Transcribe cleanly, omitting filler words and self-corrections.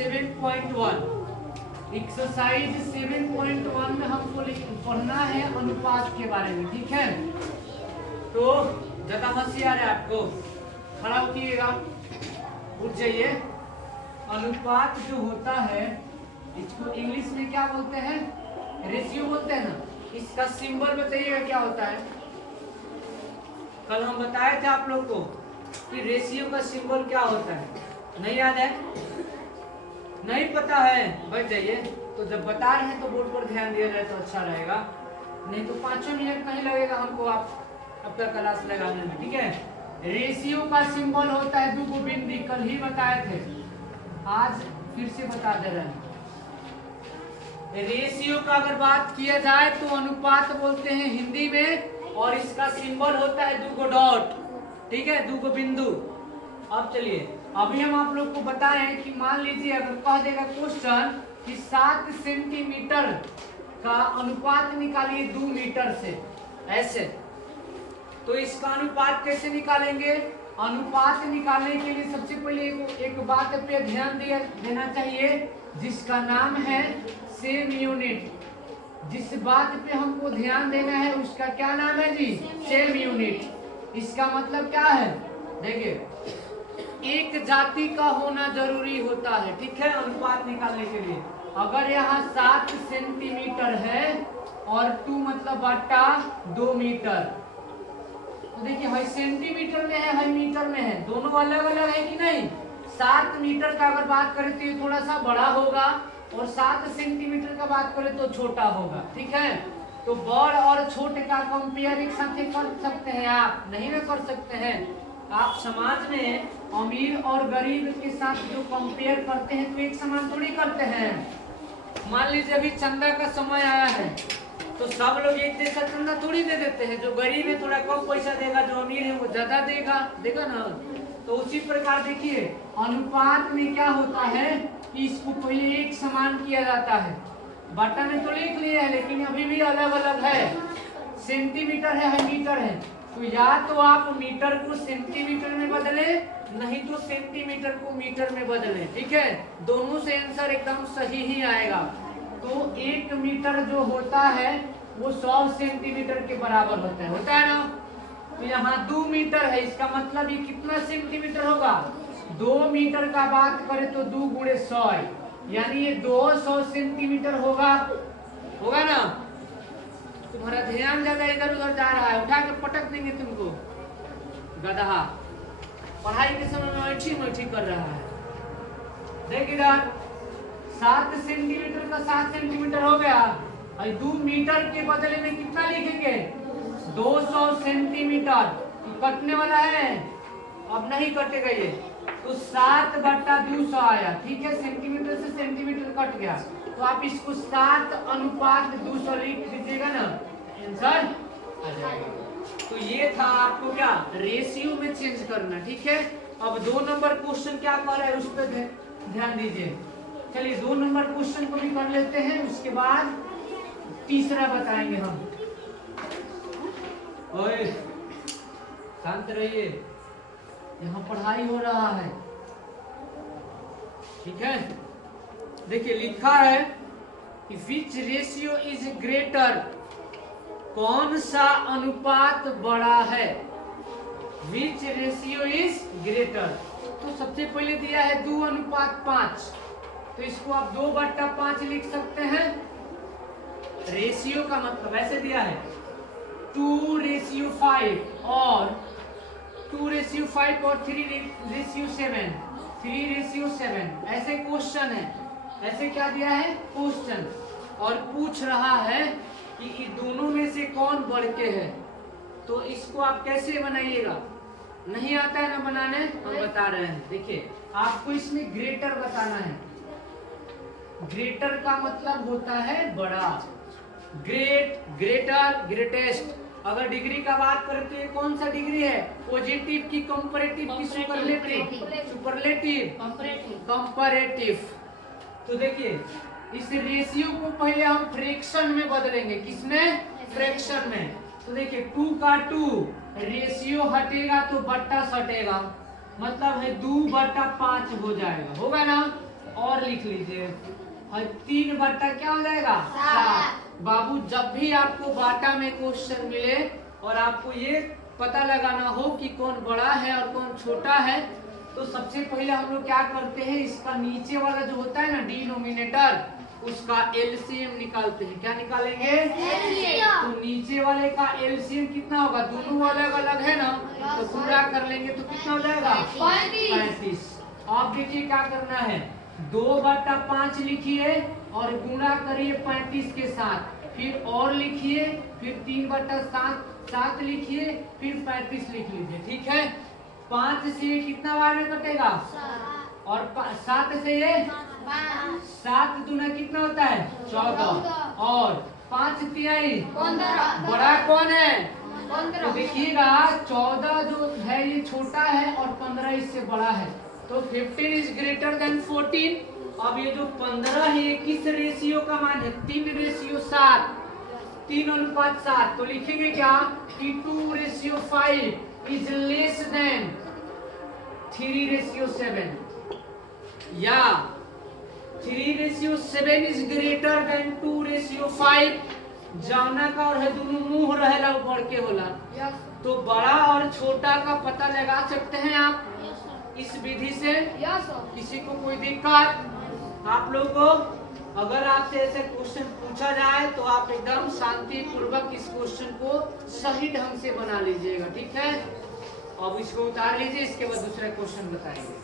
7.1 exercise 7.1 में हमको पढ़ना है अनुपात के बारे में, ठीक है। तो ज्यादा हंसी आ रहा है आपको, खड़ा होइएगा, उठ जाइए। अनुपात जो होता है इसको इंग्लिश में क्या बोलते हैं, रेशियो बोलते हैं ना। इसका सिंबल बताइएगा क्या होता है। कल हम बताए थे आप लोग को कि रेशियो का सिंबल क्या होता है, नहीं याद है, नहीं पता है, बच जाइए। तो जब बता रहे हैं तो बोर्ड पर ध्यान दिया जाए तो अच्छा रहेगा, नहीं तो 5 मिनट नहीं लगेगा हमको आपका क्लास लगाने में, ठीक है। रेशियो का सिंबल होता है दो बिंदी, कल ही बताए थे, आज फिर से बता दे रहे हैं। रेशियो का अगर बात किया जाए तो अनुपात बोलते हैं हिंदी में, और इसका सिंबल होता है दो डॉट, ठीक है, दो बिंदु। अब चलिए, अभी हम आप लोग को बताएं कि मान लीजिए अगर कह देगा क्वेश्चन कि 7 सेंटीमीटर का अनुपात निकालिए 2 मीटर से, ऐसे, तो इसका अनुपात कैसे निकालेंगे। अनुपात निकालने के लिए सबसे पहले एक बात पे ध्यान देना चाहिए, जिसका नाम है सेम यूनिट। जिस बात पे हमको ध्यान देना है उसका क्या नाम है जी, सेम यूनिट। इसका मतलब क्या है, देखिए, एक जाति का होना जरूरी होता है, ठीक है, अनुपात निकालने के लिए। अगर यहाँ 7 सेंटीमीटर है और 2 मतलब बटा 2 मीटर, तो देखिए है सेंटीमीटर में है मीटर में है, दोनों अलग अलग है कि नहीं। 7 मीटर का अगर बात करें तो ये थोड़ा सा बड़ा होगा, और 7 सेंटीमीटर का बात करें तो छोटा होगा, ठीक है। तो बड़ और छोटे का कंपेयर एक साथ कर सकते हैं आप, नहीं ना कर सकते हैं। आप समाज में अमीर और गरीब के साथ जो कंपेयर करते हैं तो एक समान थोड़ी करते हैं। मान लीजिए अभी चंदा का समय आया है तो सब लोग एक जैसा चंदा थोड़ी दे देते हैं। जो गरीब है थोड़ा कम पैसा देगा, जो अमीर है वो ज्यादा देगा ना। तो उसी प्रकार देखिए अनुपात में क्या होता है कि इसको पहले एक समान किया जाता है। बटा में तो लिख लिया है लेकिन अभी भी अलग अलग है, सेंटीमीटर है मीटर है, तो या तो आप मीटर को सेंटीमीटर में बदले, नहीं तो सेंटीमीटर को मीटर में बदले, ठीक है। दोनों से आंसर एकदम सही ही आएगा। तो 1 मीटर जो होता है वो 100 सेंटीमीटर के बराबर होता है ना। तो यहाँ 2 मीटर है, इसका मतलब ये कितना सेंटीमीटर होगा, 2 मीटर का बात करें तो 2 गुणे 100, यानी ये 200 सेंटीमीटर होगा ना। तुम्हारा ध्यान ज्यादा इधर उधर जा रहा है, उठा के पटक देंगे तुमको, गधा पढ़ाई के समय में ऐठी कर रहा है। देख इधर 7 सेंटीमीटर का 7 सेंटीमीटर हो गया, और 2 मीटर के बदले में कितना लिखेंगे, 200 सेंटीमीटर। कटने वाला है, अब नहीं कटेगा ये, तो 7 बटा 200 आया, ठीक है। सेंटीमीटर से सेंटीमीटर कट गया, तो आप इसको 7 अनुपात 200 लिख दीजिएगा ना, आंसर आ जाएगा। तो ये था आपको क्या, रेशियो में चेंज करना, ठीक है। अब 2 नंबर क्वेश्चन क्या कर रहा है उस पर ध्यान दीजिए। चलिए 2 नंबर क्वेश्चन को भी कर लेते हैं, उसके बाद तीसरा बताएंगे हम। ओए शांत रहिए, यहाँ पढ़ाई हो रहा है, ठीक है। देखिए लिखा है कि विच रेशियो इज ग्रेटर, कौन सा अनुपात बड़ा है, विच रेशियो इज ग्रेटर। तो सबसे पहले दिया है 2 अनुपात 5, तो इसको आप 2 बटा 5 लिख सकते हैं। रेशियो का मतलब ऐसे दिया है 2:5 और 2:5 और 3:7, 3:7, ऐसे क्वेश्चन है, ऐसे क्या दिया है क्वेश्चन, और पूछ रहा है कि इन दोनों में से कौन बढ़ के है। तो इसको आप कैसे बनाइएगा, नहीं आता है ना बनाने, हम बता रहे हैं। देखिए आपको इसमें ग्रेटर बताना है, ग्रेटर का मतलब होता है बड़ा, ग्रेट, ग्रेटर, ग्रेटेस्ट। अगर डिग्री का बात करें तो ये कौन सा डिग्री है, पॉजिटिव की कंपैरेटिव की सुपरलेटिव, सुपरलेटिव, कंपैरेटिव। तो देखिए इस रेशियो को पहले हम फ्रैक्शन में बदलेंगे, किसमें, फ्रैक्शन में। तो देखिए 2 का 2, रेशियो हटेगा तो बट्टा सटेगा, मतलब है 2 बटा 5 हो जाएगा, होगा ना। और लिख लीजिए और 3 बट्टा क्या हो जाएगा 7। बाबू जब भी आपको बाटा में क्वेश्चन मिले और आपको ये पता लगाना हो कि कौन बड़ा है और कौन छोटा है, तो सबसे पहले हम लोग क्या करते हैं, इसका नीचे वाला जो होता है ना डिनोमिनेटर, उसका एलसीएम निकालते हैं। क्या निकालेंगे? तो नीचे वाले का एलसीएम कितना होगा, दोनों अलग अलग है ना, तो पूरा कर लेंगे तो कितना हो जाएगा 35। आप देखिए क्या करना है, 2/5 लिखिए और गुणा करिए 35 के साथ, फिर और लिखिए, फिर 3/7 लिखिए, फिर 35 लिख लीजिए। ठीक है, 5 से कितना बार में कटेगा, और 7 से ये 7 दूना कितना होता है 14, और 5 तिहाई 15। बड़ा कौन है? तो देखिएगा 14 जो है ये छोटा है और 15 इससे बड़ा है, तो 15 इज ग्रेटर देन 14। अब ये जो 15 है ये किस रेशियो का मान है, 3:7, 3:7। तो लिखेंगे क्या कि 2:5 इज लेस देन 3:7, या 3:7 इज ग्रेटर देन 2:5। जाना का और है दोनों मुंह रहेला बढ़ के होला, तो बड़ा और छोटा का पता लगा सकते हैं आप इस विधि से। किसी को कोई दिक्कत? आप लोगों को अगर आपसे ऐसे क्वेश्चन पूछा जाए तो आप एकदम शांति पूर्वक इस क्वेश्चन को सही ढंग से बना लीजिएगा। ठीक है, अब इसको उतार लीजिए, इसके बाद दूसरा क्वेश्चन बताएंगे।